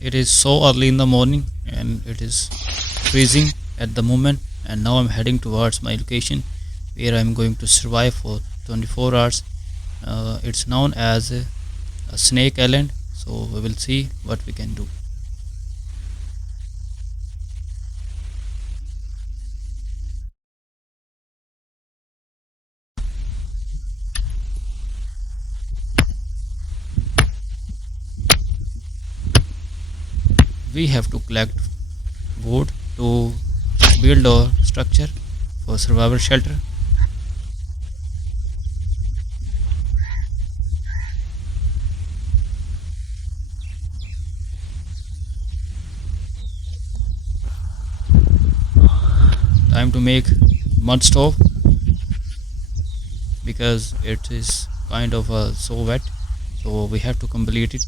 It is so early in the morning and it is freezing at the moment, and now I'm heading towards my location where I'm going to survive for 24 hours. It's known as a snake island, so we will see what we can do. We have to collect wood to build our structure for survival shelter. Time to make mud stove because it is kind of so wet, so we have to complete it.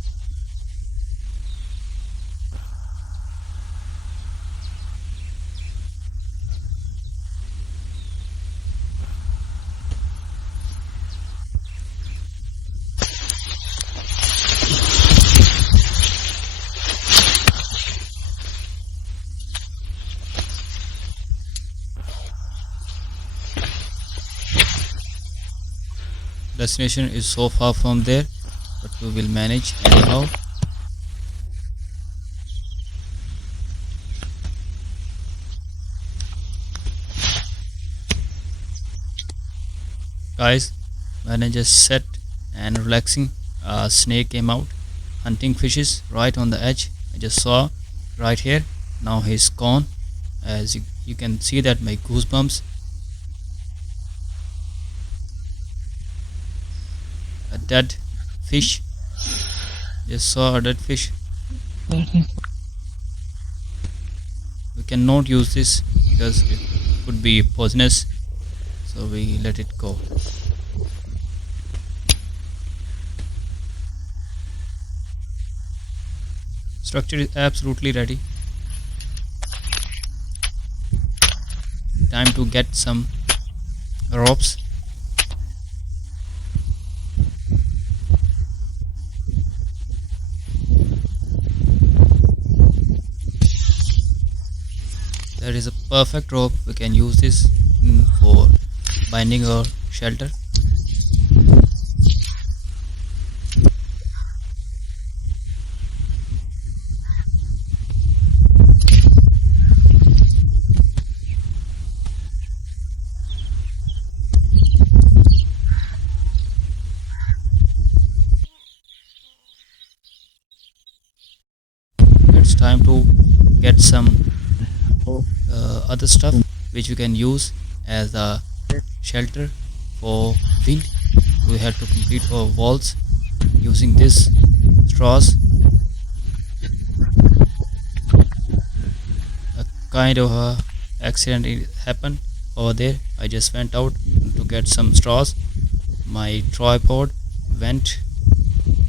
Destination is so far from there, but we will manage anyhow. Guys, when I just sat and relaxing, a snake came out hunting fishes right on the edge. I just saw right here. Now he's gone. As you can see that my goosebumps. A dead fish. Just saw a dead fish. We cannot use this because it could be poisonous, so we let it go. Structure is absolutely ready. Time to get some ropes. There is a perfect rope. We can use this for binding our shelter. It's time to get some other stuff which we can use as a shelter for wind. We have to complete our walls using this straws. A kind of accident happened over there. I just went out to get some straws. My tripod went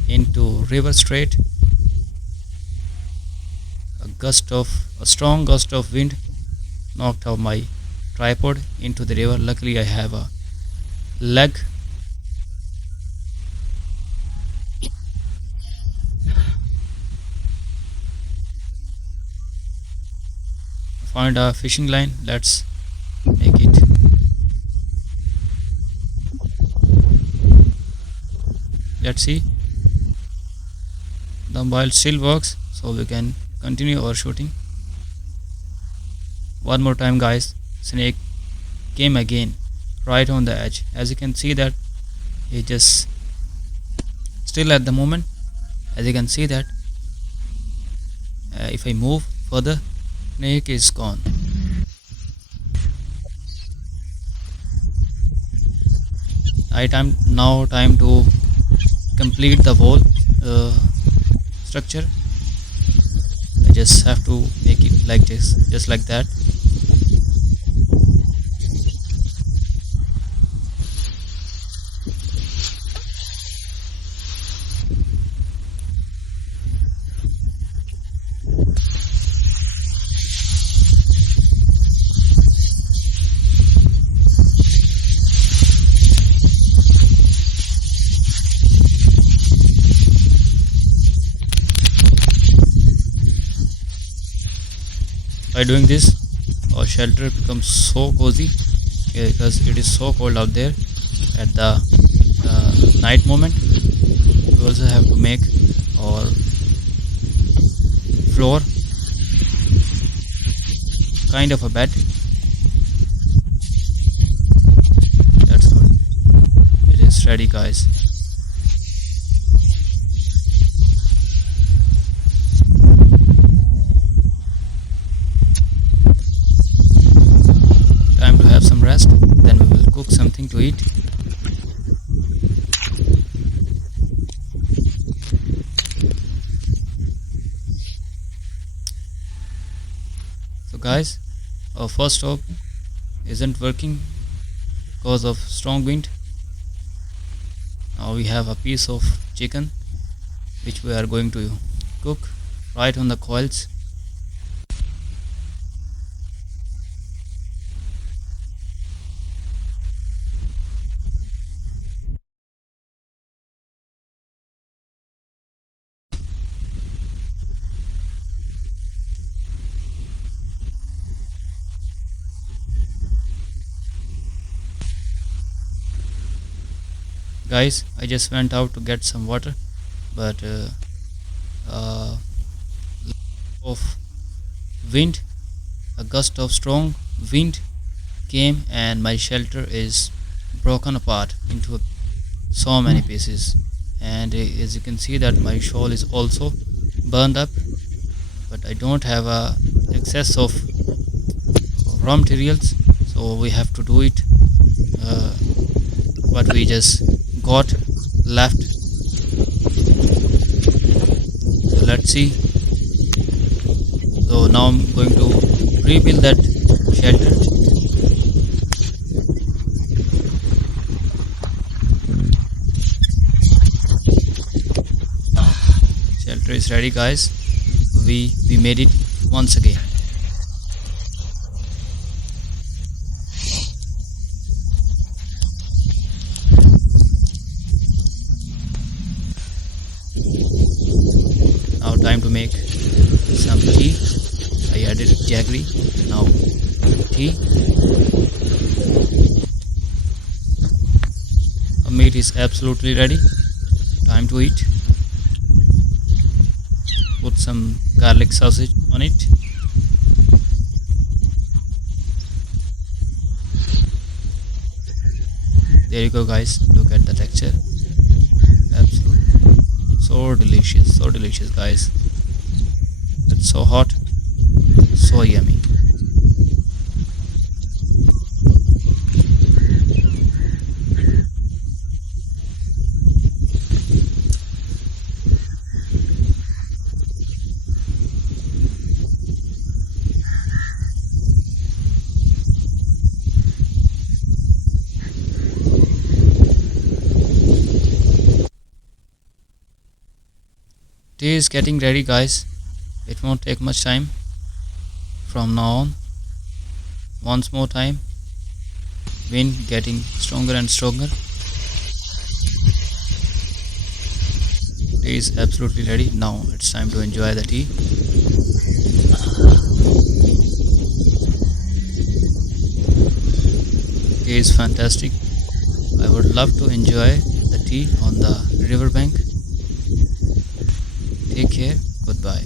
into river straight. A strong gust of wind knocked out my tripod into the river. Luckily I have a leg. Find a fishing line. Let's make it. Let's see. The mobile still works, so we can continue our shooting. One more time, guys. Snake came again right on the edge. As you can see that he just still at the moment. As you can see that if I move further, snake is gone. Now time to complete the whole structure. I just have to make it like this, just like that. By doing this, our shelter becomes so cozy because it is so cold out there at the night moment. We also have to make our floor kind of a bed. That's good. It is ready, guys. Time to have some rest, then we will cook something to eat. So guys, our first stove isn't working because of strong wind. Now we have a piece of chicken which we are going to cook right on the coils. Guys, I just went out to get some water, but of wind, a gust of strong wind came and my shelter is broken apart into so many pieces, and as you can see that my shawl is also burned up, but I don't have a excess of raw materials, so we have to do it what we just got left. So let's see. So now I'm going to rebuild that shelter. Shelter is ready, guys. We made it once again. Now time to make some tea. I added jaggery. Now tea. Our meat is absolutely ready. Time to eat. Put some garlic sausage on it. There you go, guys. Look at the texture. Absolutely. So delicious, guys. It's so hot, so yummy. Tea is getting ready, guys. It won't take much time from now on. Once more time. Wind getting stronger and stronger. Tea is absolutely ready. Now it's time to enjoy the tea. Tea is fantastic. I would love to enjoy the tea on the riverbank. Take care. Goodbye.